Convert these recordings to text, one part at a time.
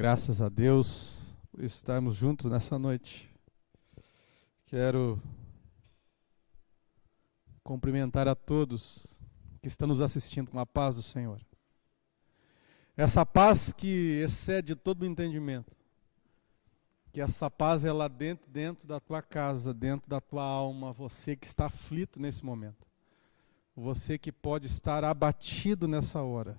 Graças a Deus por estarmos juntos nessa noite. Quero cumprimentar a todos que estão nos assistindo com a paz do Senhor. Essa paz que excede todo o entendimento. Que essa paz é lá dentro da tua casa, dentro da tua alma, você que está aflito nesse momento. Você que pode estar abatido nessa hora.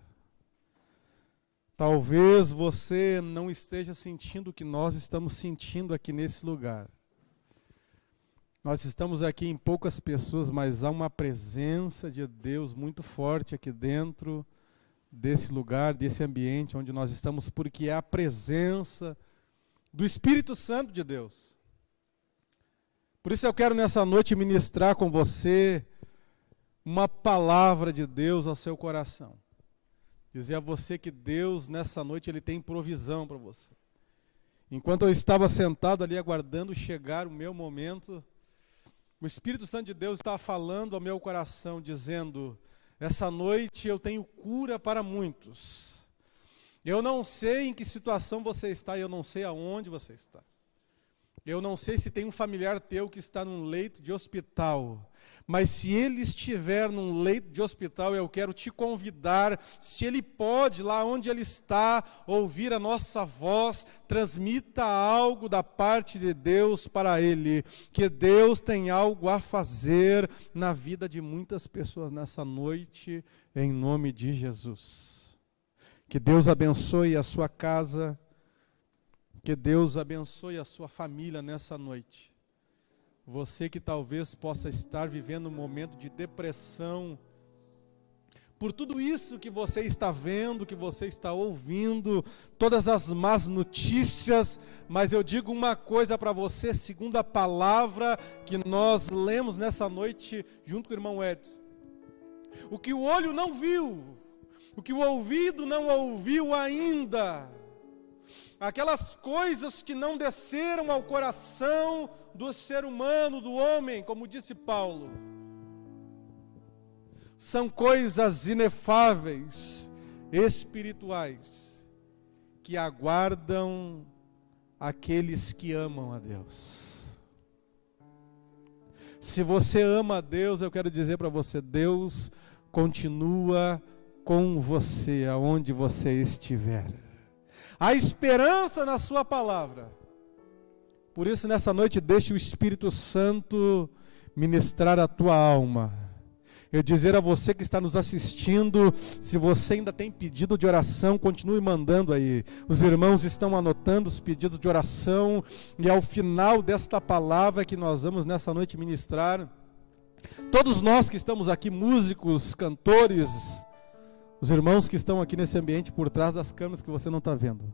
Talvez você não esteja sentindo o que nós estamos sentindo aqui nesse lugar. Nós estamos aqui em poucas pessoas, mas há uma presença de Deus muito forte aqui dentro desse lugar, desse ambiente onde nós estamos, porque é a presença do Espírito Santo de Deus. Por isso eu quero nessa noite ministrar com você uma palavra de Deus ao seu coração. Dizer a você que Deus nessa noite Ele tem provisão para você. Enquanto eu estava sentado ali aguardando chegar o meu momento, o Espírito Santo de Deus estava falando ao meu coração, dizendo: essa noite eu tenho cura para muitos. Eu não sei em que situação você está, eu não sei aonde você está. Eu não sei se tem um familiar teu que está num leito de hospital, mas se ele estiver num leito de hospital, eu quero te convidar, se ele pode, lá onde ele está, ouvir a nossa voz, transmita algo da parte de Deus para ele, que Deus tem algo a fazer na vida de muitas pessoas nessa noite, em nome de Jesus. Que Deus abençoe a sua casa, que Deus abençoe a sua família nessa noite. Você que talvez possa estar vivendo um momento de depressão, por tudo isso que você está vendo, que você está ouvindo, todas as más notícias, mas eu digo uma coisa para você, segundo a palavra que nós lemos nessa noite, junto com o irmão Edson. O que o olho não viu, o que o ouvido não ouviu ainda, aquelas coisas que não desceram ao coração do ser humano, do homem, como disse Paulo, são coisas inefáveis, espirituais, que aguardam aqueles que amam a Deus. Se você ama a Deus, eu quero dizer para você, Deus continua com você, aonde você estiver. Há esperança na sua palavra. Por isso, nessa noite, deixe o Espírito Santo ministrar a tua alma. Eu dizer a você que está nos assistindo, se você ainda tem pedido de oração, continue mandando aí. Os irmãos estão anotando os pedidos de oração, e ao final desta palavra que nós vamos nessa noite ministrar, todos nós que estamos aqui, músicos, cantores, os irmãos que estão aqui nesse ambiente por trás das câmeras que você não está vendo,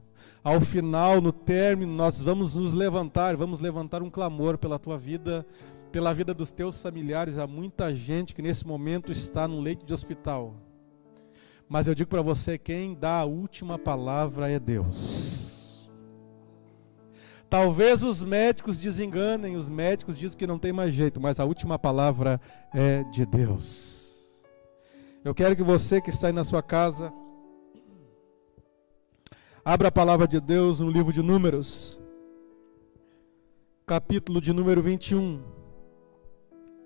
ao final, no término, nós vamos nos levantar, vamos levantar um clamor pela tua vida, pela vida dos teus familiares. Há muita gente que nesse momento está no leito de hospital, mas eu digo para você, quem dá a última palavra é Deus. Talvez os médicos desenganem, os médicos dizem que não tem mais jeito, mas a última palavra é de Deus. Eu quero que você que está aí na sua casa, abra a palavra de Deus no livro de Números, capítulo de número 21.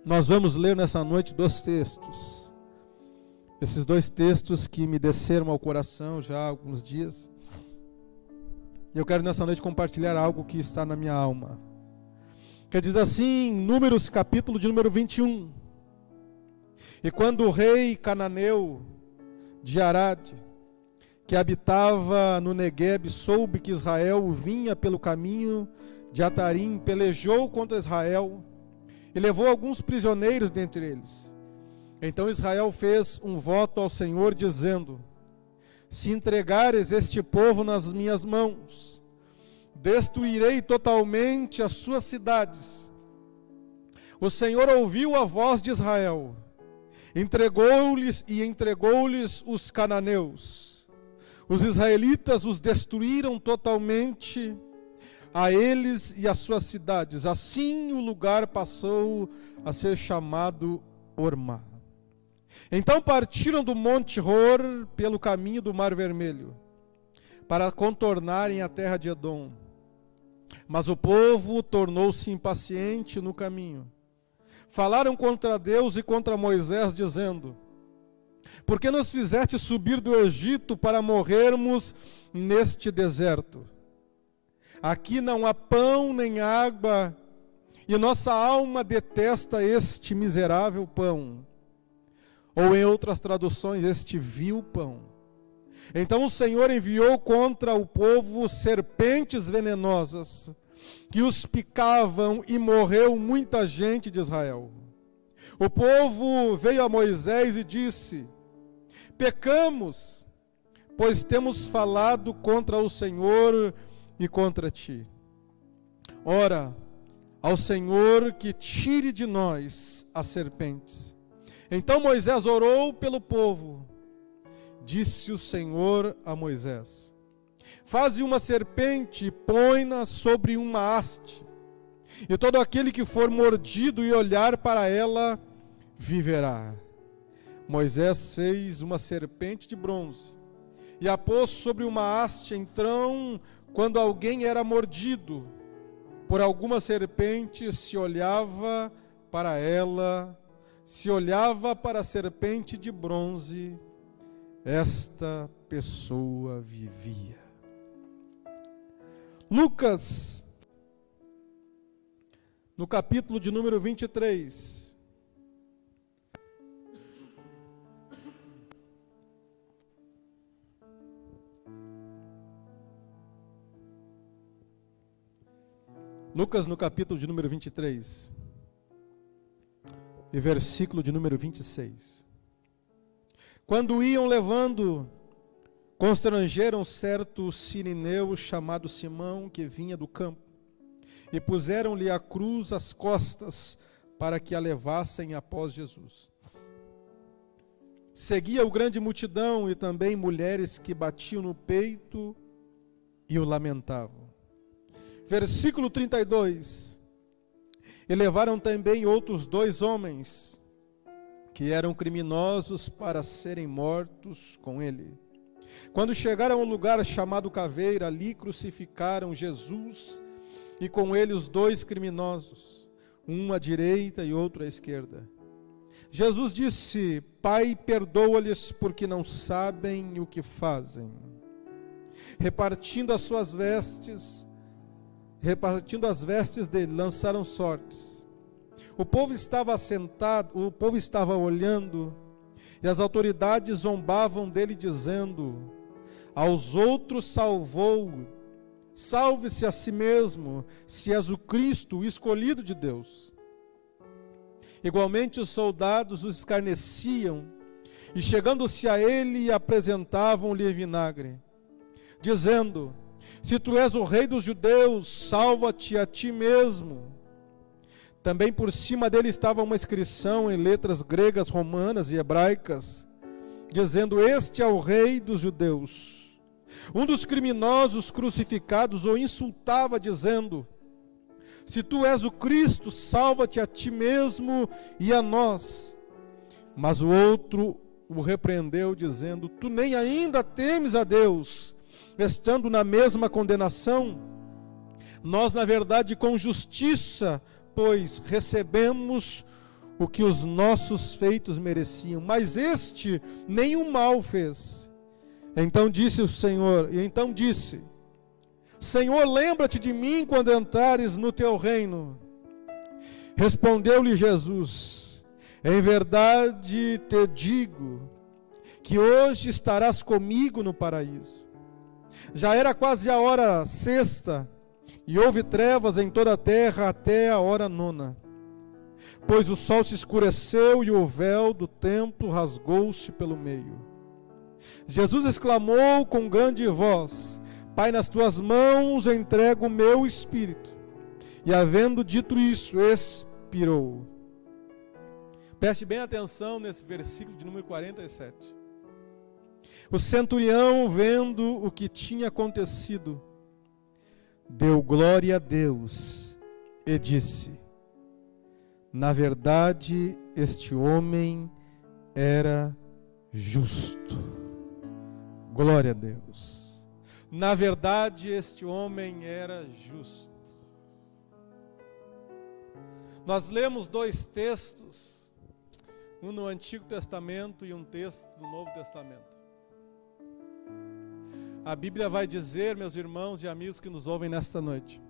Nós vamos ler nessa noite 2 textos. Esses 2 textos que me desceram ao coração já há alguns dias. Eu quero nessa noite compartilhar algo que está na minha alma. Que diz assim, Números capítulo de número 21. E quando o rei cananeu de Arade, que habitava no Neguebe, soube que Israel vinha pelo caminho de Atarim, pelejou contra Israel e levou alguns prisioneiros dentre eles. Então Israel fez um voto ao Senhor, dizendo: se entregares este povo nas minhas mãos, destruirei totalmente as suas cidades. O Senhor ouviu a voz de Israel, entregou-lhes os cananeus. Os israelitas os destruíram totalmente, a eles e as suas cidades. Assim o lugar passou a ser chamado Ormá. Então partiram do monte Hor pelo caminho do Mar Vermelho, para contornarem a terra de Edom. Mas o povo tornou-se impaciente no caminho. Falaram contra Deus e contra Moisés, dizendo: por que nos fizeste subir do Egito para morrermos neste deserto? Aqui não há pão nem água, e nossa alma detesta este miserável pão. Ou em outras traduções, este vil pão. Então o Senhor enviou contra o povo serpentes venenosas, que os picavam, e morreu muita gente de Israel. O povo veio a Moisés e disse: pecamos, pois temos falado contra o Senhor e contra ti. Ora, ao Senhor que tire de nós as serpentes. Então Moisés orou pelo povo. Disse o Senhor a Moisés: faze uma serpente e põe-na sobre uma haste, e todo aquele que for mordido e olhar para ela viverá. Moisés fez uma serpente de bronze e a pôs sobre uma haste. Então, quando alguém era mordido por alguma serpente, se olhava para ela, se olhava para a serpente de bronze, esta pessoa vivia. Lucas, no capítulo de número 23, Lucas no capítulo de número 23, e versículo de número 26. Quando iam levando, constrangeram certo sirineu chamado Simão, que vinha do campo, e puseram-lhe a cruz às costas, para que a levassem após Jesus. Seguia o grande multidão e também mulheres que batiam no peito e o lamentavam. Versículo 32. E levaram também outros 2 homens, que eram criminosos, para serem mortos com ele. Quando chegaram ao lugar chamado Caveira, ali crucificaram Jesus, e com ele os 2 criminosos, um à direita e outro à esquerda. Jesus disse: Pai, perdoa-lhes, porque não sabem o que fazem. Repartindo as vestes dele, lançaram sortes. O povo estava assentado, o povo estava olhando, e as autoridades zombavam dele, dizendo: aos outros salvou, salve-se a si mesmo, se és o Cristo, o escolhido de Deus. Igualmente os soldados os escarneciam, e chegando-se a ele, apresentavam-lhe vinagre, dizendo: se tu és o rei dos judeus, salva-te a ti mesmo. Também por cima dele estava uma inscrição em letras gregas, romanas e hebraicas, dizendo: este é o rei dos judeus. Um dos criminosos crucificados o insultava, dizendo: se tu és o Cristo, salva-te a ti mesmo e a nós. Mas o outro o repreendeu, dizendo: tu nem ainda temes a Deus, estando na mesma condenação? Nós, na verdade, com justiça, pois recebemos o que os nossos feitos mereciam, mas este nenhum mal fez. Então disse: Senhor, lembra-te de mim quando entrares no teu reino. Respondeu-lhe Jesus: em verdade te digo, que hoje estarás comigo no paraíso. Já era quase a hora sexta, e houve trevas em toda a terra até a hora 9. Pois o sol se escureceu e o véu do templo rasgou-se pelo meio. Jesus exclamou com grande voz: Pai, nas tuas mãos entrego o meu espírito. E havendo dito isso, expirou. Preste bem atenção nesse versículo de número 47. O centurião, vendo o que tinha acontecido, deu glória a Deus e disse: na verdade, este homem era justo. Glória a Deus. Na verdade, este homem era justo. Nós lemos dois textos, um no Antigo Testamento e um texto do Novo Testamento. A Bíblia vai dizer, meus irmãos e amigos que nos ouvem nesta noite,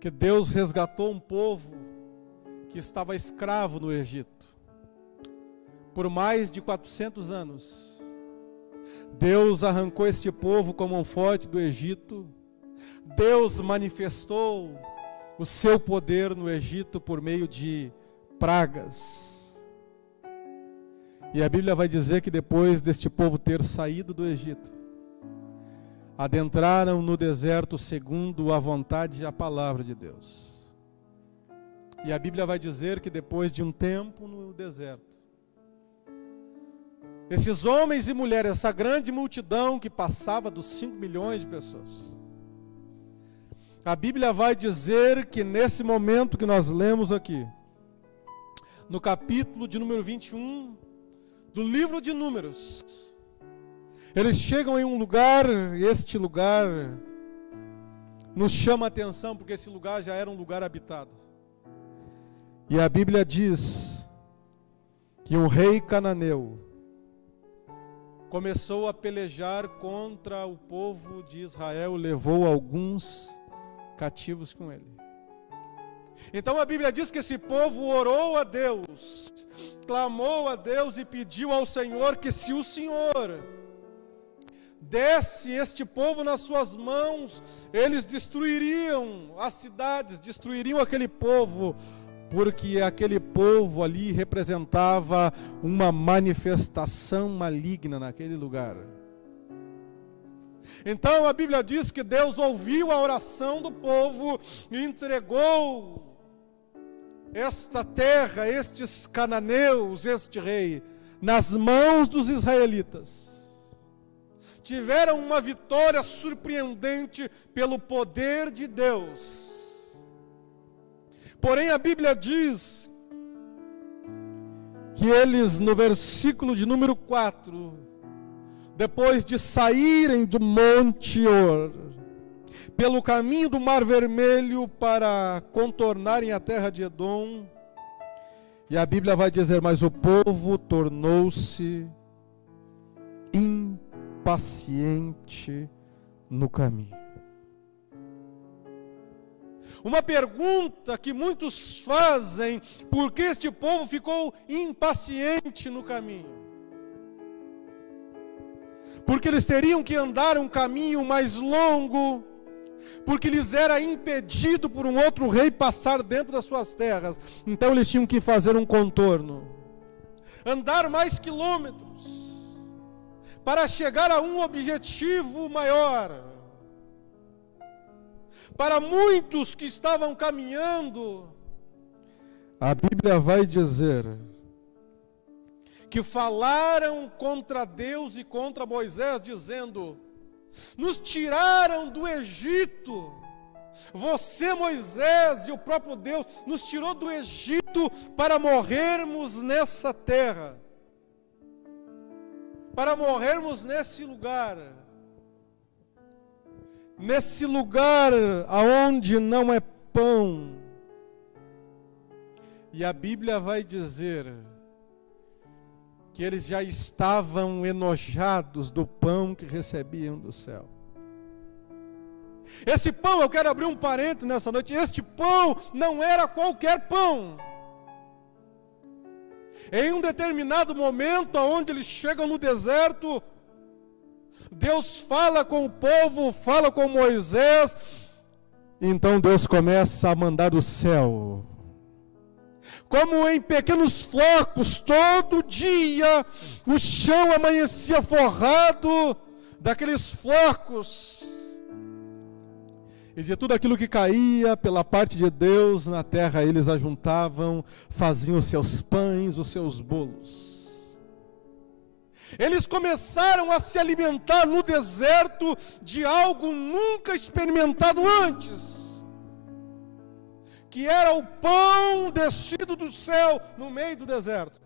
que Deus resgatou um povo que estava escravo no Egito por mais de 400 anos. Deus arrancou este povo com mão forte do Egito. Deus manifestou o seu poder no Egito por meio de pragas. E a Bíblia vai dizer que depois deste povo ter saído do Egito, adentraram no deserto segundo a vontade e a palavra de Deus. E a Bíblia vai dizer que depois de um tempo no deserto, esses homens e mulheres, essa grande multidão que passava dos 5 milhões de pessoas, a Bíblia vai dizer que nesse momento que nós lemos aqui, no capítulo de número 21 do livro de Números, eles chegam em um lugar, e este lugar nos chama a atenção, porque esse lugar já era um lugar habitado. E a Bíblia diz que um rei cananeu começou a pelejar contra o povo de Israel, levou alguns cativos com ele. Então a Bíblia diz que esse povo orou a Deus, clamou a Deus e pediu ao Senhor que se o Senhor desse este povo nas suas mãos, eles destruiriam as cidades, destruiriam aquele povo, porque aquele povo ali representava uma manifestação maligna naquele lugar. Então a Bíblia diz que Deus ouviu a oração do povo e entregou esta terra, estes cananeus, este rei, nas mãos dos israelitas. Tiveram uma vitória surpreendente pelo poder de Deus. Porém a Bíblia diz que eles, no versículo de número 4, depois de saírem do Monte Or, pelo caminho do Mar Vermelho para contornarem a terra de Edom, e a Bíblia vai dizer, mas o povo tornou-se impaciente no caminho. Uma pergunta que muitos fazem, por que este povo ficou impaciente no caminho? Porque eles teriam que andar um caminho mais longo, porque lhes era impedido por um outro rei passar dentro das suas terras. Então eles tinham que fazer um contorno, andar mais quilômetros, para chegar a um objetivo maior. Para muitos que estavam caminhando, a Bíblia vai dizer que falaram contra Deus e contra Moisés, dizendo: nos tiraram do Egito, você, Moisés, e o próprio Deus nos tirou do Egito para morrermos nessa terra, para morrermos nesse lugar aonde não é pão. E a Bíblia vai dizer que eles já estavam enojados do pão que recebiam do céu. Esse pão, eu quero abrir um parênteses nessa noite, este pão não era qualquer pão. Em um determinado momento, onde eles chegam no deserto, Deus fala com o povo, fala com Moisés, então Deus começa a mandar do céu, como em pequenos flocos, todo dia o chão amanhecia forrado daqueles flocos, e de tudo aquilo que caía pela parte de Deus na terra, eles ajuntavam, faziam os seus pães, os seus bolos. Eles começaram a se alimentar no deserto de algo nunca experimentado antes, que era o pão descido do céu no meio do deserto.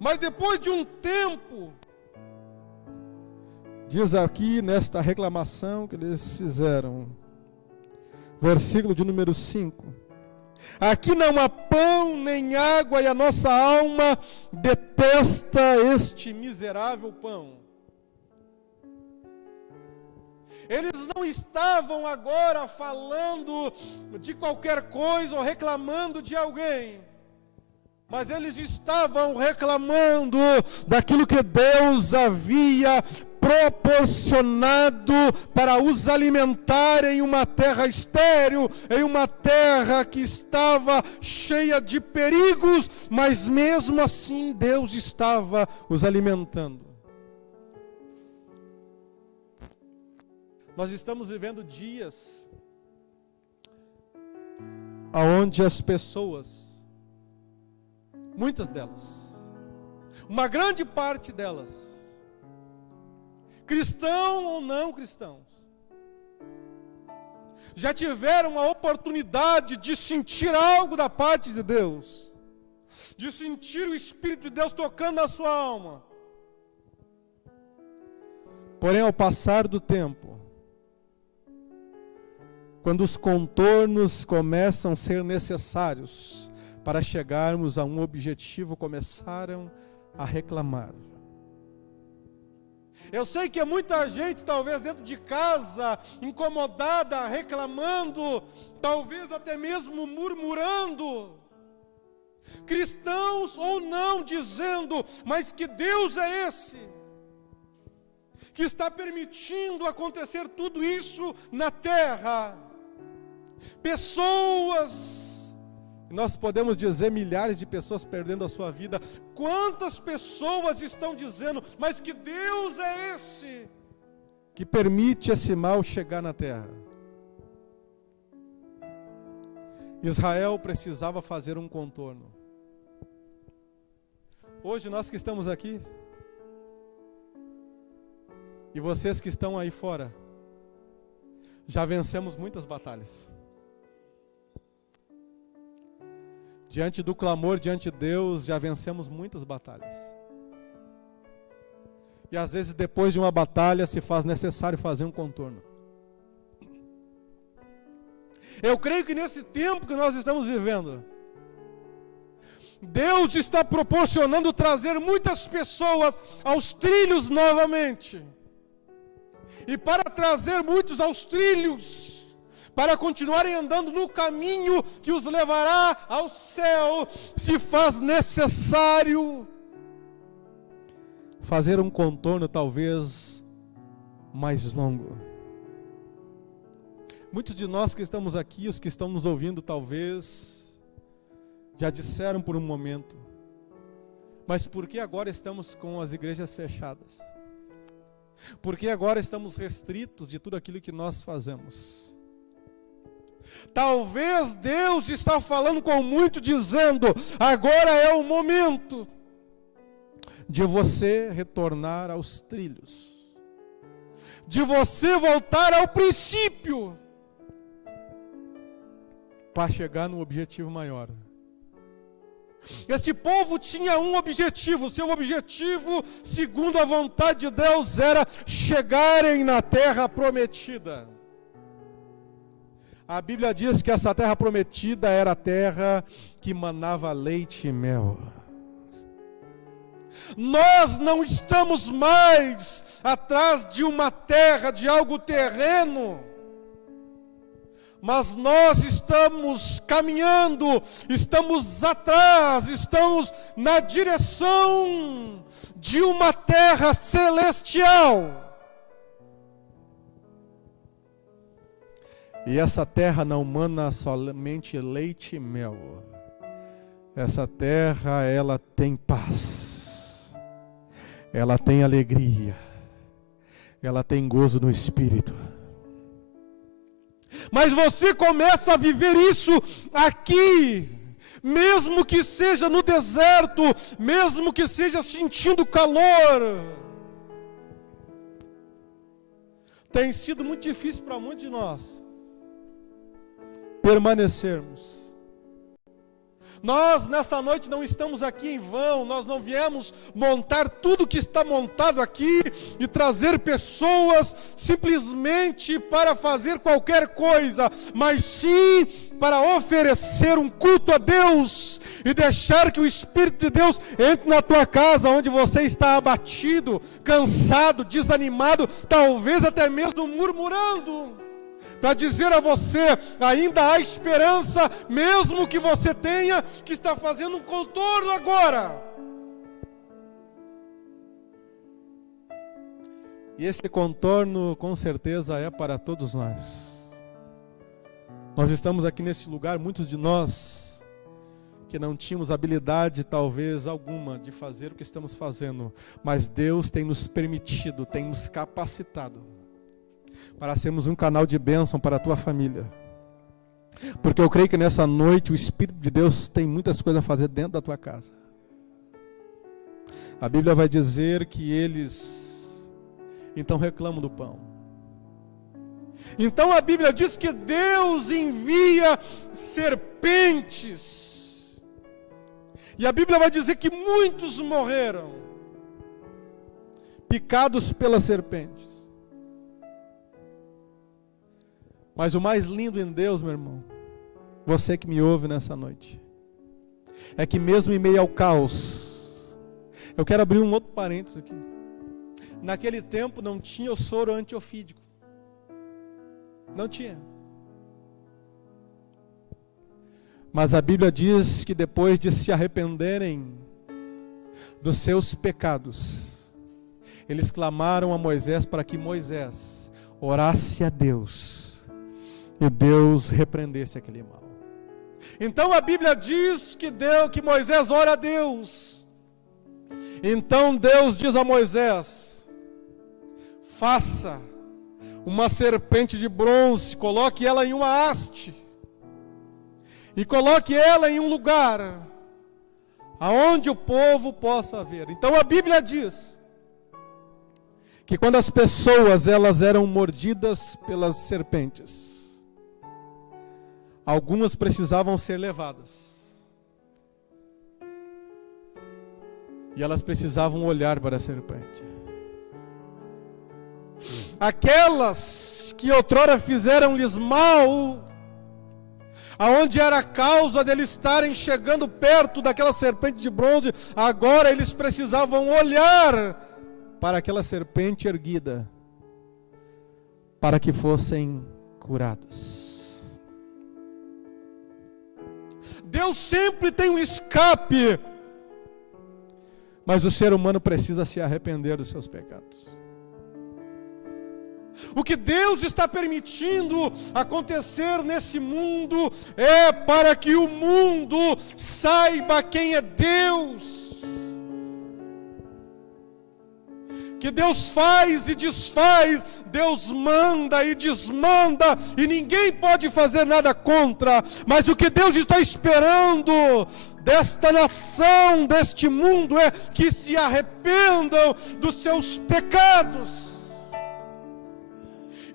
Mas depois de um tempo, Diz aqui nesta reclamação que eles fizeram, versículo de número 5: aqui não há pão nem água, e a nossa alma detesta este miserável pão. Eles não estavam agora falando de qualquer coisa ou reclamando de alguém, mas eles estavam reclamando daquilo que Deus havia proporcionado para os alimentar em uma terra estéril, em uma terra que estava cheia de perigos, mas mesmo assim Deus estava os alimentando. Nós estamos vivendo dias onde as pessoas, muitas delas, uma grande parte delas, cristãos ou não cristãos, já tiveram a oportunidade de sentir algo da parte de Deus, de sentir o Espírito de Deus tocando na sua alma. Porém, ao passar do tempo, quando os contornos começam a ser necessários para chegarmos a um objetivo, começaram a reclamar. Eu sei que é muita gente, talvez dentro de casa, incomodada, reclamando, talvez até mesmo murmurando, cristãos ou não, dizendo, mas que Deus é esse que está permitindo acontecer tudo isso na terra? Pessoas, nós podemos dizer milhares de pessoas perdendo a sua vida. Quantas pessoas estão dizendo, mas que Deus é esse que permite esse mal chegar na terra? Israel precisava fazer um contorno. Hoje nós que estamos aqui, e vocês que estão aí fora, já vencemos muitas batalhas. Diante do clamor, diante de Deus, já vencemos muitas batalhas. E às vezes depois de uma batalha se faz necessário fazer um contorno. Eu creio que nesse tempo que nós estamos vivendo, Deus está proporcionando trazer muitas pessoas aos trilhos novamente. E para trazer muitos aos trilhos, para continuarem andando no caminho que os levará ao céu, se faz necessário fazer um contorno talvez mais longo. Muitos de nós que estamos aqui, os que estão nos ouvindo, talvez já disseram por um momento, mas por que agora estamos com as igrejas fechadas? Por que agora estamos restritos de tudo aquilo que nós fazemos? Talvez Deus está falando com muito, dizendo, agora é o momento de você retornar aos trilhos, de você voltar ao princípio, para chegar no objetivo maior. Este povo tinha um objetivo, seu objetivo, segundo a vontade de Deus, era chegarem na terra prometida. A Bíblia diz que essa terra prometida era a terra que manava leite e mel. Nós não estamos mais atrás de uma terra, de algo terreno, mas nós estamos caminhando, estamos atrás, estamos na direção de uma terra celestial. E essa terra não mana somente leite e mel. Essa terra, ela tem paz, ela tem alegria, ela tem gozo no Espírito. Mas você começa a viver isso aqui, mesmo que seja no deserto, mesmo que seja sentindo calor. Tem sido muito difícil para muitos de nós permanecermos. Nós nessa noite não estamos aqui em vão, nós não viemos montar tudo que está montado aqui e trazer pessoas simplesmente para fazer qualquer coisa, mas sim para oferecer um culto a Deus e deixar que o Espírito de Deus entre na tua casa, onde você está abatido, cansado, desanimado, talvez até mesmo murmurando, para dizer a você, ainda há esperança, mesmo que você tenha que estar fazendo um contorno agora. E esse contorno com certeza é para todos nós. Nós estamos aqui nesse lugar, muitos de nós, que não tínhamos habilidade talvez alguma de fazer o que estamos fazendo, mas Deus tem nos permitido, tem nos capacitado para sermos um canal de bênção para a tua família. Porque eu creio que nessa noite o Espírito de Deus tem muitas coisas a fazer dentro da tua casa. A Bíblia vai dizer que eles então reclamam do pão. Então a Bíblia diz que Deus envia serpentes. E a Bíblia vai dizer que muitos morreram, picados pelas serpentes. Mas o mais lindo em Deus, meu irmão, você que me ouve nessa noite, é que mesmo em meio ao caos, eu quero abrir um outro parênteses aqui. Naquele tempo não tinha o soro antiofídico. Não tinha. Mas a Bíblia diz que depois de se arrependerem dos seus pecados, eles clamaram a Moisés para que Moisés orasse a Deus e Deus repreendesse aquele mal. Então a Bíblia diz que Moisés ora a Deus. Então Deus diz a Moisés: faça uma serpente de bronze, coloque ela em uma haste, e coloque ela em um lugar aonde o povo possa ver. Então a Bíblia diz que quando as pessoas elas eram mordidas pelas serpentes, algumas precisavam ser levadas, e elas precisavam olhar para a serpente. Aquelas que outrora fizeram-lhes mal, aonde era a causa deles estarem chegando perto daquela serpente de bronze, agora eles precisavam olhar para aquela serpente erguida, para que fossem curados. Deus sempre tem um escape, mas o ser humano precisa se arrepender dos seus pecados. O que Deus está permitindo acontecer nesse mundo é para que o mundo saiba quem é Deus. Que Deus faz e desfaz, Deus manda e desmanda, e ninguém pode fazer nada contra. Mas o que Deus está esperando desta nação, deste mundo, é que se arrependam dos seus pecados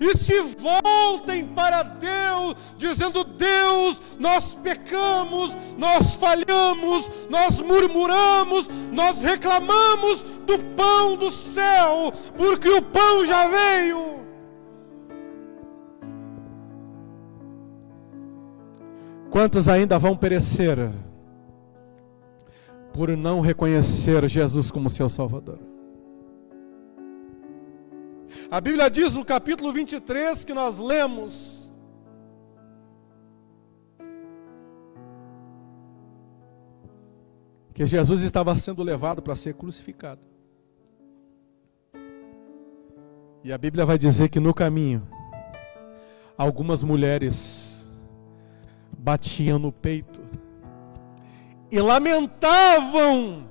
e se voltem para Deus, dizendo: Deus, nós pecamos, nós falhamos, nós murmuramos, nós reclamamos do pão do céu, porque o pão já veio. Quantos ainda vão perecer por não reconhecer Jesus como seu Salvador? A Bíblia diz no capítulo 23 que nós lemos, que Jesus estava sendo levado para ser crucificado. E a Bíblia vai dizer que no caminho, algumas mulheres batiam no peito e lamentavam,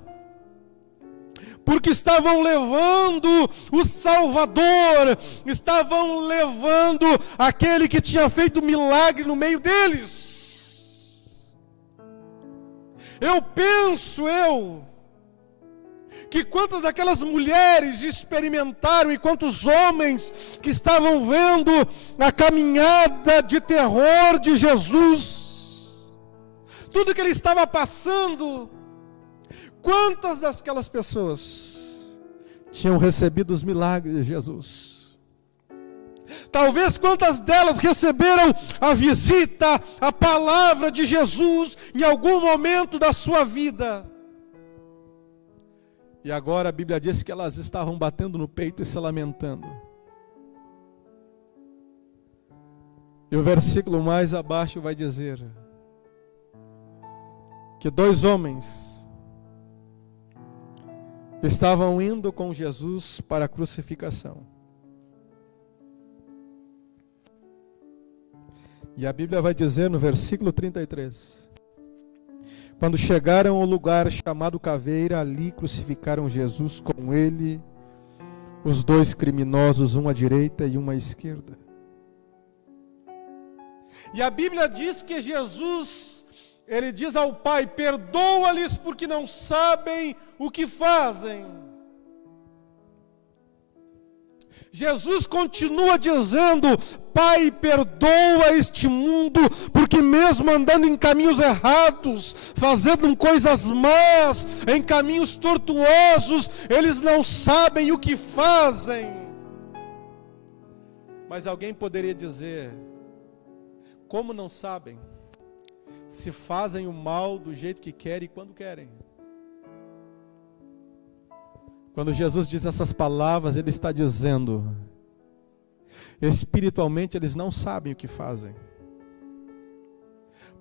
porque estavam levando o Salvador, estavam levando aquele que tinha feito milagre no meio deles. Eu penso, que quantas daquelas mulheres experimentaram, e quantos homens que estavam vendo a caminhada de terror de Jesus, tudo que ele estava passando, quantas daquelas pessoas tinham recebido os milagres de Jesus? Talvez quantas delas receberam a visita, a palavra de Jesus em algum momento da sua vida. E agora a Bíblia diz que elas estavam batendo no peito e se lamentando. E o versículo mais abaixo vai dizer que 2 homens estavam indo com Jesus para a crucificação. E a Bíblia vai dizer no versículo 33: quando chegaram ao lugar chamado Caveira, ali crucificaram Jesus, com ele os 2 criminosos, um à direita e um à esquerda. E a Bíblia diz que Jesus, ele diz ao Pai: perdoa-lhes porque não sabem o que fazem. Jesus continua dizendo: Pai, perdoa este mundo, porque mesmo andando em caminhos errados, fazendo coisas más, em caminhos tortuosos, eles não sabem o que fazem. Mas alguém poderia dizer: como não sabem, se fazem o mal do jeito que querem e quando querem? Quando Jesus diz essas palavras, ele está dizendo: espiritualmente eles não sabem o que fazem,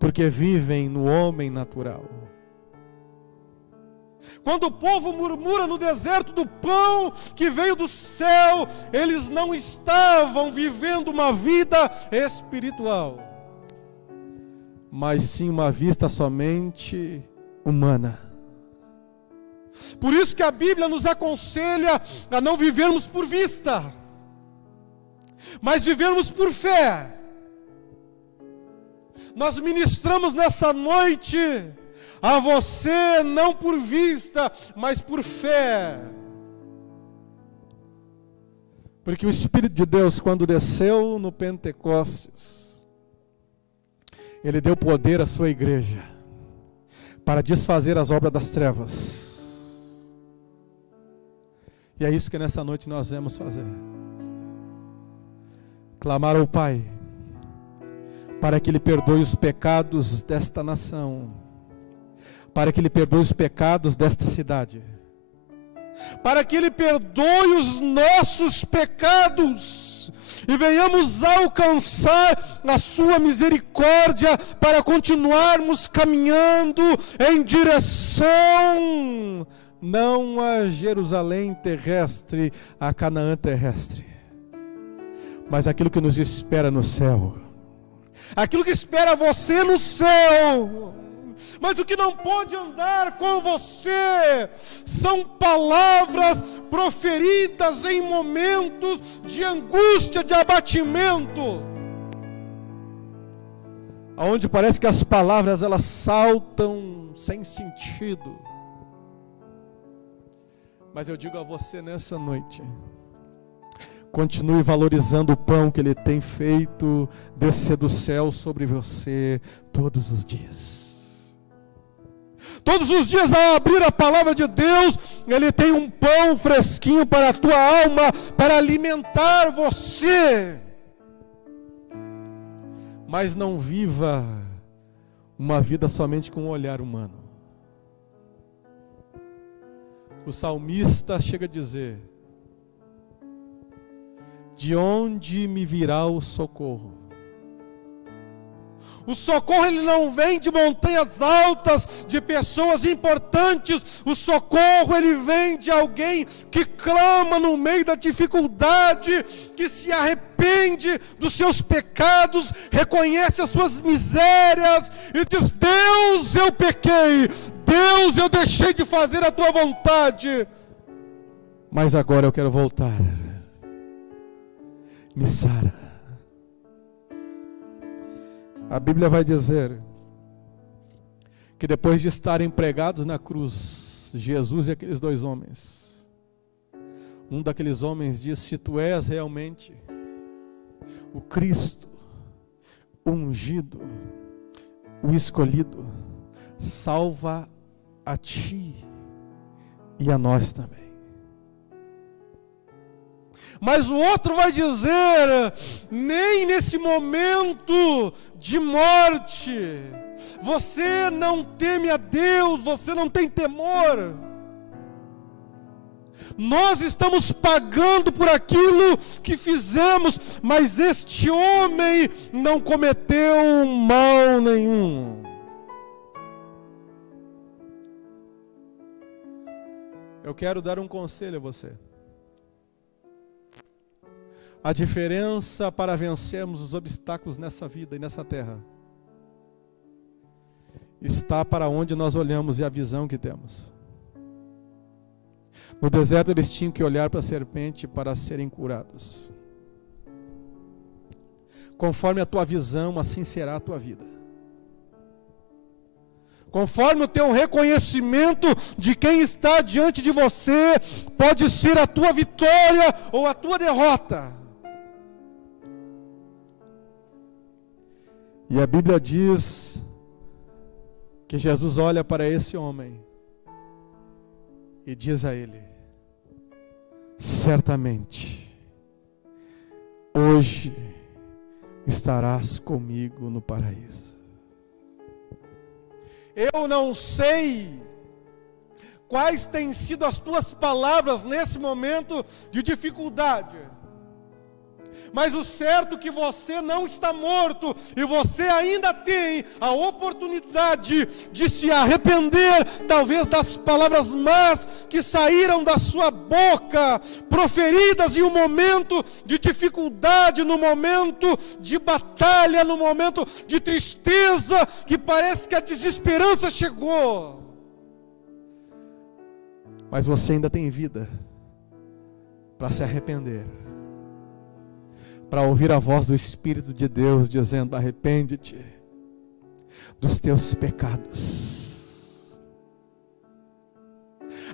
porque vivem no homem natural. Quando o povo murmura no deserto do pão que veio do céu, eles não estavam vivendo uma vida espiritual, mas sim uma vida somente humana. Por isso que a Bíblia nos aconselha a não vivermos por vista, mas vivermos por fé. Nós ministramos nessa noite a você não por vista, mas por fé. Porque o Espírito de Deus, quando desceu no Pentecostes, ele deu poder à sua igreja para desfazer as obras das trevas. E é isso que nessa noite nós vamos fazer. Clamar ao Pai para que Ele perdoe os pecados desta nação, para que Ele perdoe os pecados desta cidade, para que Ele perdoe os nossos pecados e venhamos alcançar a sua misericórdia para continuarmos caminhando em direção não a Jerusalém terrestre, a Canaã terrestre, mas aquilo que nos espera no céu, aquilo que espera você no céu. Mas o que não pode andar com você são palavras proferidas em momentos de angústia, de abatimento, aonde parece que as palavras elas saltam sem sentido. Mas eu digo a você nessa noite: continue valorizando o pão que Ele tem feito descer do céu sobre você todos os dias. Todos os dias, ao abrir a palavra de Deus, Ele tem um pão fresquinho para a tua alma, para alimentar você. Mas não viva uma vida somente com um olhar humano. O salmista chega a dizer: de onde me virá o socorro? O socorro ele não vem de montanhas altas, de pessoas importantes. O socorro ele vem de alguém que clama no meio da dificuldade, que se arrepende dos seus pecados, reconhece as suas misérias e diz: Deus, eu pequei, Deus, eu deixei de fazer a tua vontade, mas agora eu quero voltar. Me sara. A Bíblia vai dizer que depois de estarem pregados na cruz, Jesus e aqueles 2 homens, um daqueles homens diz: se tu és realmente o Cristo, o ungido, o escolhido, salva a ti e a nós também. Mas o outro vai dizer: nem nesse momento de morte, você não teme a Deus, você não tem temor. Nós estamos pagando por aquilo que fizemos, mas este homem não cometeu mal nenhum. Eu quero dar um conselho a você. A diferença para vencermos os obstáculos nessa vida e nessa terra está para onde nós olhamos e a visão que temos. No deserto eles tinham que olhar para a serpente para serem curados. Conforme a tua visão, assim será a tua vida. Conforme o teu reconhecimento de quem está diante de você, pode ser a tua vitória ou a tua derrota. E a Bíblia diz que Jesus olha para esse homem e diz a ele: certamente, hoje estarás comigo no paraíso. Eu não sei quais têm sido as tuas palavras nesse momento de dificuldade, mas o certo é que você não está morto e você ainda tem a oportunidade de se arrepender, talvez das palavras más que saíram da sua boca, proferidas em um momento de dificuldade, no momento de batalha, no momento de tristeza, que parece que a desesperança chegou. Mas você ainda tem vida para se arrepender, para ouvir a voz do Espírito de Deus dizendo: arrepende-te dos teus pecados.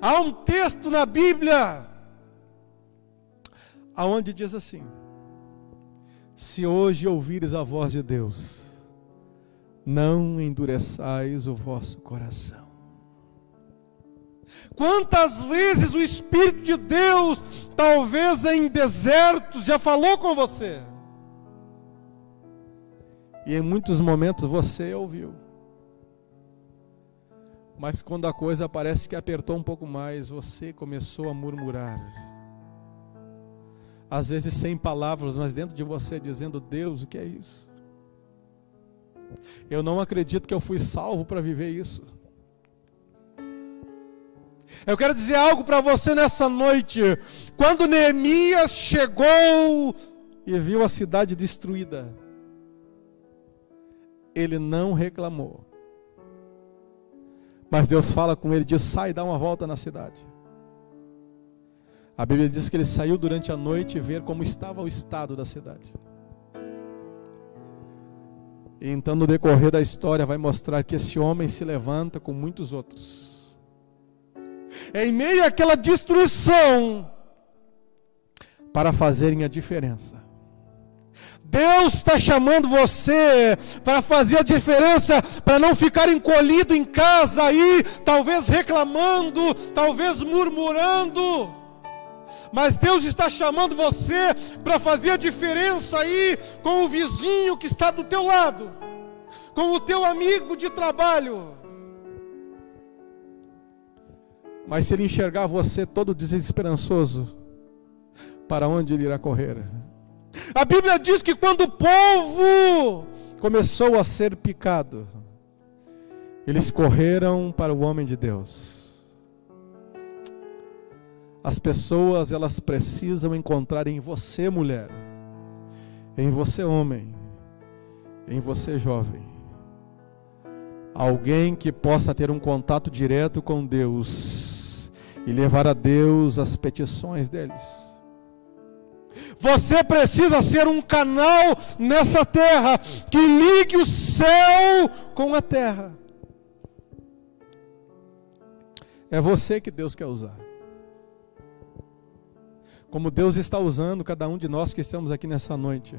Há um texto na Bíblia aonde diz assim: se hoje ouvires a voz de Deus, não endureçais o vosso coração. Quantas vezes o Espírito de Deus, talvez em desertos, já falou com você? E em muitos momentos você ouviu. Mas quando a coisa parece que apertou um pouco mais, você começou a murmurar. Às vezes sem palavras, mas dentro de você dizendo: Deus, o que é isso? Eu não acredito que eu fui salvo para viver isso. Eu quero dizer algo para você nessa noite. Quando Neemias chegou e viu a cidade destruída, ele não reclamou. Mas Deus fala com ele, diz: sai, dá uma volta na cidade. A Bíblia diz que ele saiu durante a noite ver como estava o estado da cidade. E então no decorrer da história vai mostrar que esse homem se levanta com muitos outros. Em meio àquela destruição, para fazerem a diferença. Deus está chamando você para fazer a diferença, para não ficar encolhido em casa aí, talvez reclamando, talvez murmurando. Mas Deus está chamando você para fazer a diferença aí com o vizinho que está do teu lado, com o teu amigo de trabalho. Mas se ele enxergar você todo desesperançoso, para onde ele irá correr? A Bíblia diz que quando o povo começou a ser picado, eles correram para o homem de Deus. As pessoas, elas precisam encontrar em você, mulher, em você, homem, em você, jovem, alguém que possa ter um contato direto com Deus e levar a Deus as petições deles. Você precisa ser um canal nessa terra que ligue o céu com a terra. É você que Deus quer usar. Como Deus está usando cada um de nós que estamos aqui nessa noite.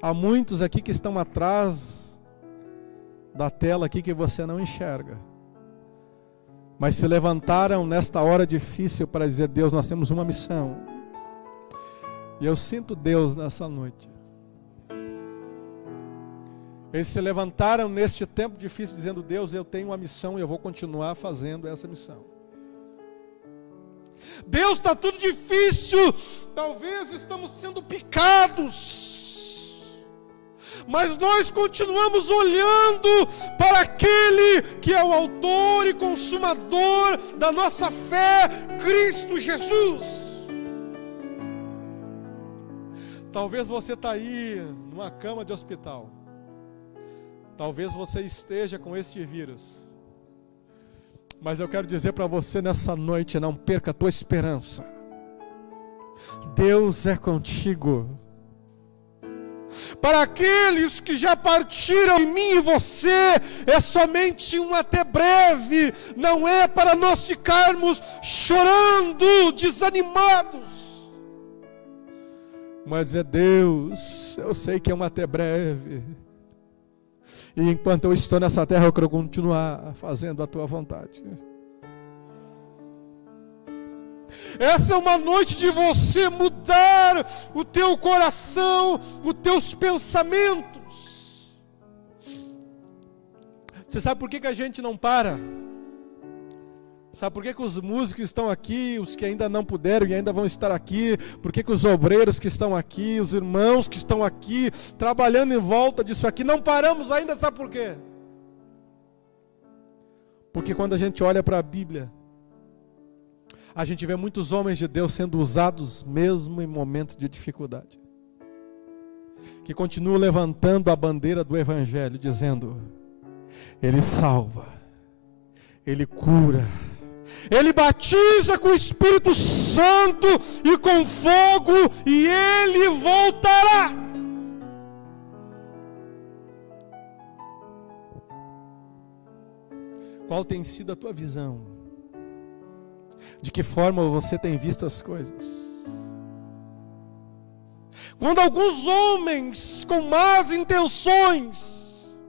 Há muitos aqui que estão atrás da tela aqui que você não enxerga, mas se levantaram nesta hora difícil para dizer: Deus, nós temos uma missão. E eu sinto Deus nessa noite. Eles se levantaram neste tempo difícil dizendo: Deus, eu tenho uma missão e eu vou continuar fazendo essa missão. Deus, está tudo difícil, talvez estamos sendo picados, mas nós continuamos olhando para aquele que é o autor e consumador da nossa fé, Cristo Jesus. Talvez você está aí numa cama de hospital, talvez você esteja com este vírus, mas eu quero dizer para você nessa noite: não perca a tua esperança. Deus é contigo. Para aqueles que já partiram, em mim e você é somente um até breve, não é para nós ficarmos chorando, desanimados, mas é Deus, eu sei que é um até breve, e enquanto eu estou nessa terra eu quero continuar fazendo a tua vontade. Essa é uma noite de você mudar o teu coração, os teus pensamentos. Você sabe por que a gente não para? Sabe por que os músicos estão aqui, os que ainda não puderam e ainda vão estar aqui? Por que os obreiros que estão aqui, os irmãos que estão aqui, trabalhando em volta disso aqui, não paramos ainda? Sabe por quê? Porque quando a gente olha para a Bíblia, a gente vê muitos homens de Deus sendo usados mesmo em momentos de dificuldade, que continuam levantando a bandeira do Evangelho, dizendo: Ele salva, Ele cura, Ele batiza com o Espírito Santo e com fogo, e Ele voltará. Qual tem sido a tua visão? De que forma você tem visto as coisas? Quando alguns homens com más intenções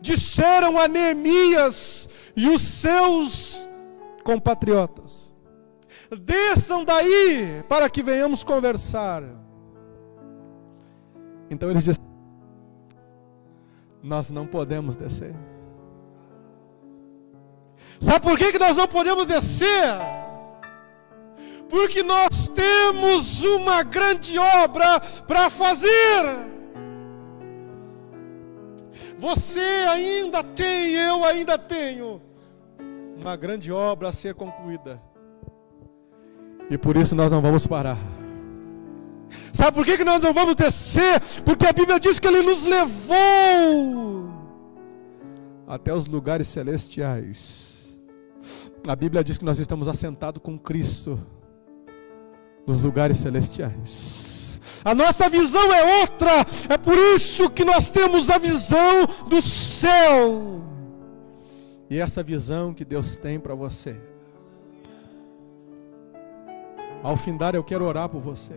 disseram a Neemias e os seus compatriotas: desçam daí para que venhamos conversar. Então eles disseram: nós não podemos descer. Sabe por que nós não podemos descer? Porque nós temos uma grande obra para fazer. Você ainda tem, eu ainda tenho uma grande obra a ser concluída. E por isso nós não vamos parar. Sabe por que nós não vamos descer? Porque a Bíblia diz que Ele nos levou até os lugares celestiais. A Bíblia diz que nós estamos assentados com Cristo nos lugares celestiais. A nossa visão é outra. É por isso que nós temos a visão do céu. E essa visão que Deus tem para você. Ao findar, eu quero orar por você,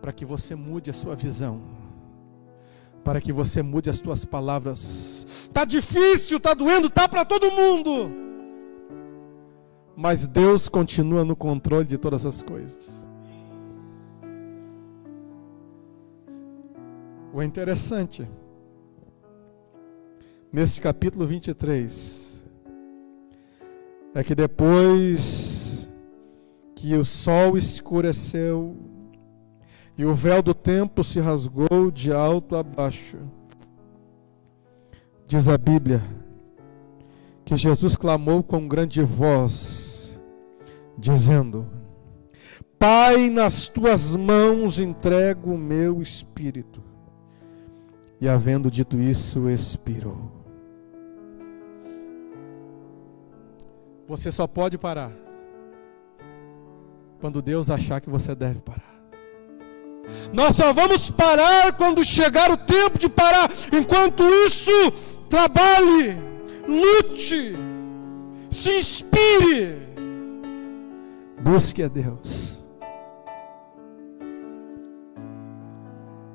para que você mude a sua visão, para que você mude as tuas palavras. Está difícil, está doendo, está para todo mundo, mas Deus continua no controle de todas as coisas. O interessante, nesse capítulo 23, é que depois que o sol escureceu e o véu do templo se rasgou de alto a baixo, diz a Bíblia que Jesus clamou com grande voz, dizendo: Pai, nas tuas mãos entrego o meu espírito. E havendo dito isso, expirou. Você só pode parar quando Deus achar que você deve parar. Nós só vamos parar quando chegar o tempo de parar. Enquanto isso, trabalhe, lute, se inspire, busque a Deus.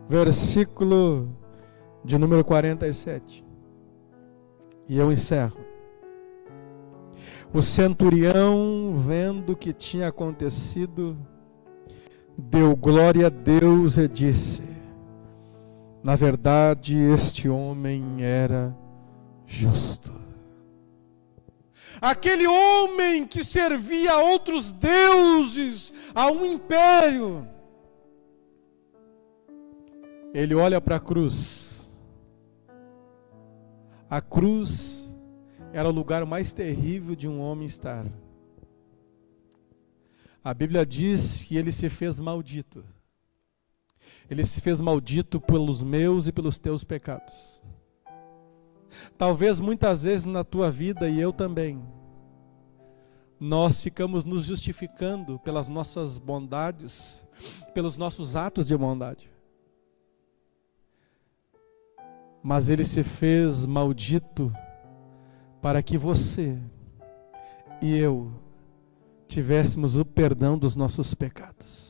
Versículo de número 47. E eu encerro. O centurião, vendo o que tinha acontecido, deu glória a Deus e disse: na verdade, este homem era justo. Aquele homem que servia a outros deuses, a um império, ele olha para a cruz. A cruz era o lugar mais terrível de um homem estar. A Bíblia diz que ele se fez maldito. Ele se fez maldito pelos meus e pelos teus pecados. Talvez muitas vezes na tua vida, e eu também, nós ficamos nos justificando pelas nossas bondades, pelos nossos atos de bondade. Mas ele se fez maldito para que você e eu tivéssemos o perdão dos nossos pecados.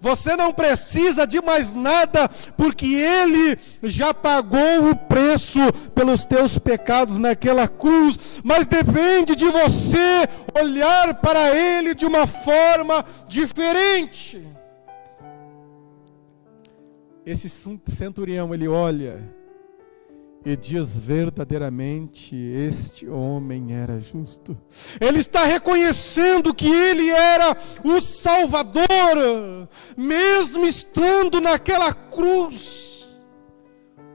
Você não precisa de mais nada, porque Ele já pagou o preço pelos teus pecados naquela cruz, mas depende de você olhar para Ele de uma forma diferente. Esse centurião, ele olha e diz: verdadeiramente este homem era justo. Ele está reconhecendo que ele era o Salvador, mesmo estando naquela cruz,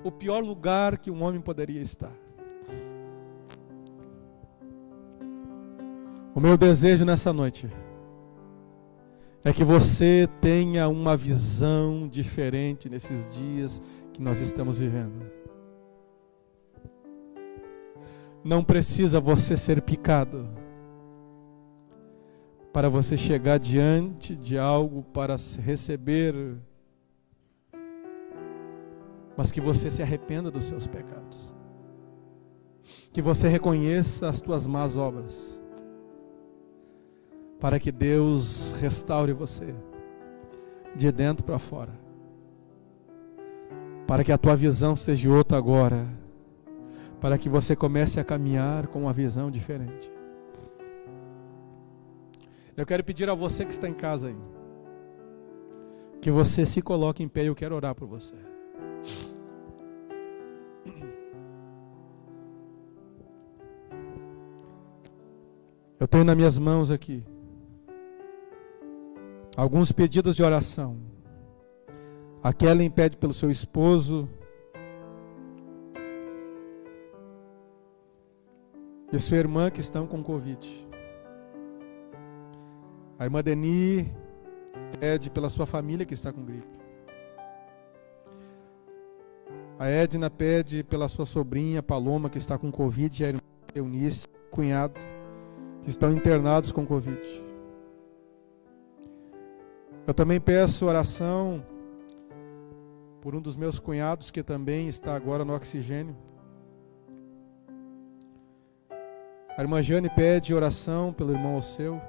o pior lugar que um homem poderia estar. O meu desejo nessa noite é que você tenha uma visão diferente nesses dias que nós estamos vivendo. Não precisa você ser picado para você chegar diante de algo para receber, mas que você se arrependa dos seus pecados, que você reconheça as tuas más obras, para que Deus restaure você de dentro para fora, para que a tua visão seja outra agora, para que você comece a caminhar com uma visão diferente. Eu quero pedir a você que está em casa aí, que você se coloque em pé e eu quero orar por você. Eu tenho nas minhas mãos aqui alguns pedidos de oração. A Kellen pede pelo seu esposo e sua irmã que estão com Covid. A irmã Deni pede pela sua família que está com gripe. A Edna pede pela sua sobrinha Paloma que está com Covid, e a irmã Eunice, cunhado, que estão internados com Covid. Eu também peço oração por um dos meus cunhados que também está agora no oxigênio. A irmã Jane pede oração pelo irmão Alceu,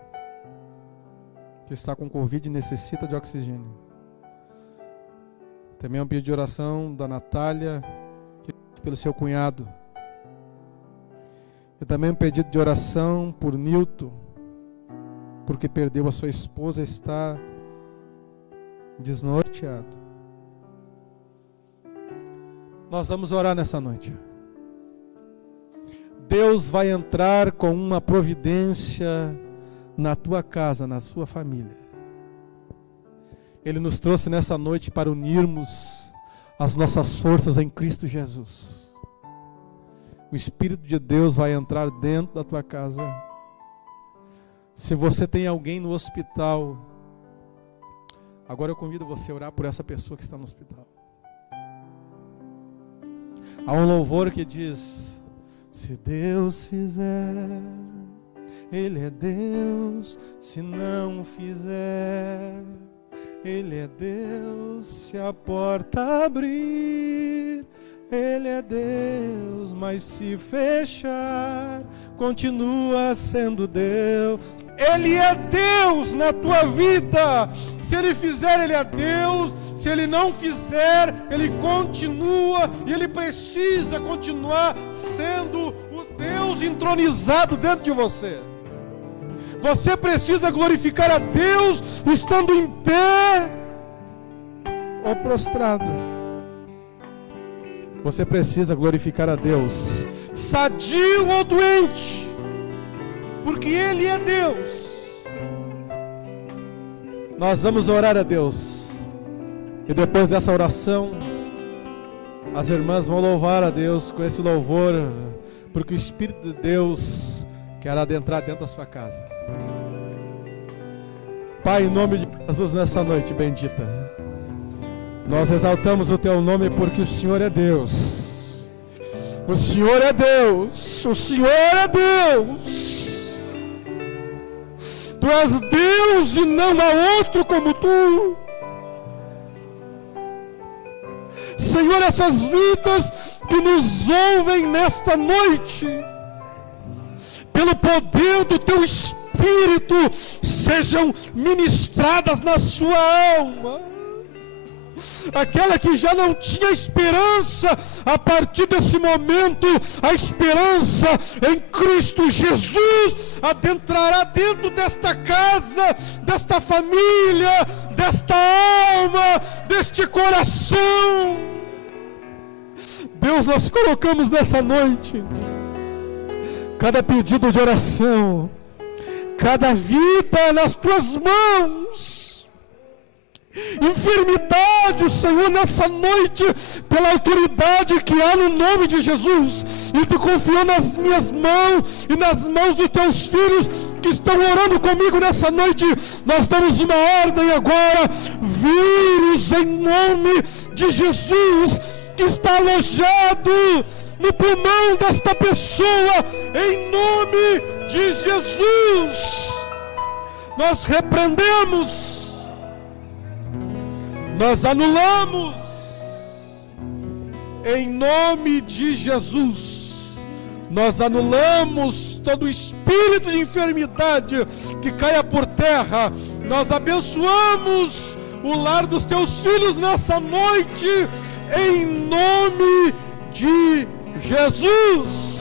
que está com Covid e necessita de oxigênio. Também um pedido de oração da Natália, pelo seu cunhado. E também um pedido de oração por Nilton, porque perdeu a sua esposa e está desnorteado. Nós vamos orar nessa noite. Deus vai entrar com uma providência na tua casa, na sua família. Ele nos trouxe nessa noite para unirmos as nossas forças em Cristo Jesus. O Espírito de Deus vai entrar dentro da tua casa. Se você tem alguém no hospital, agora eu convido você a orar por essa pessoa que está no hospital. Há um louvor que diz: se Deus fizer, Ele é Deus. Se não fizer, Ele é Deus. Se a porta abrir, Ele é Deus. Mas se fechar, continua sendo Deus. Ele é Deus na tua vida. Se ele fizer, ele é Deus. Se ele não fizer, ele continua, e ele precisa continuar sendo o Deus entronizado dentro de você. Você precisa glorificar a Deus estando em pé ou prostrado. Você precisa glorificar a Deus sadio ou doente, porque Ele é Deus. Nós vamos orar a Deus, e depois dessa oração, as irmãs vão louvar a Deus com esse louvor, porque o Espírito de Deus quer adentrar dentro da sua casa. Pai, em nome de Jesus, nessa noite bendita, nós exaltamos o Teu nome, porque o Senhor é Deus. O Senhor é Deus. O Senhor é Deus. Tu és Deus e não há outro como Tu. Senhor, essas vidas que nos ouvem nesta noite, pelo poder do Teu Espírito, sejam ministradas na sua alma. Aquela que já não tinha esperança, a partir desse momento, a esperança em Cristo Jesus adentrará dentro desta casa, desta família, desta alma, deste coração. Deus, nós colocamos nessa noite cada pedido de oração, cada vida nas Tuas mãos. Enfermidade, Senhor, nessa noite, pela autoridade que há no nome de Jesus, e Tu confiou nas minhas mãos e nas mãos dos Teus filhos que estão orando comigo nessa noite. Nós damos uma ordem agora: vírus, em nome de Jesus, que está alojado no pulmão desta pessoa, em nome de Jesus, nós repreendemos, nós anulamos, em nome de Jesus, nós anulamos todo espírito de enfermidade que caia por terra. Nós abençoamos o lar dos Teus filhos nessa noite, em nome de Jesus.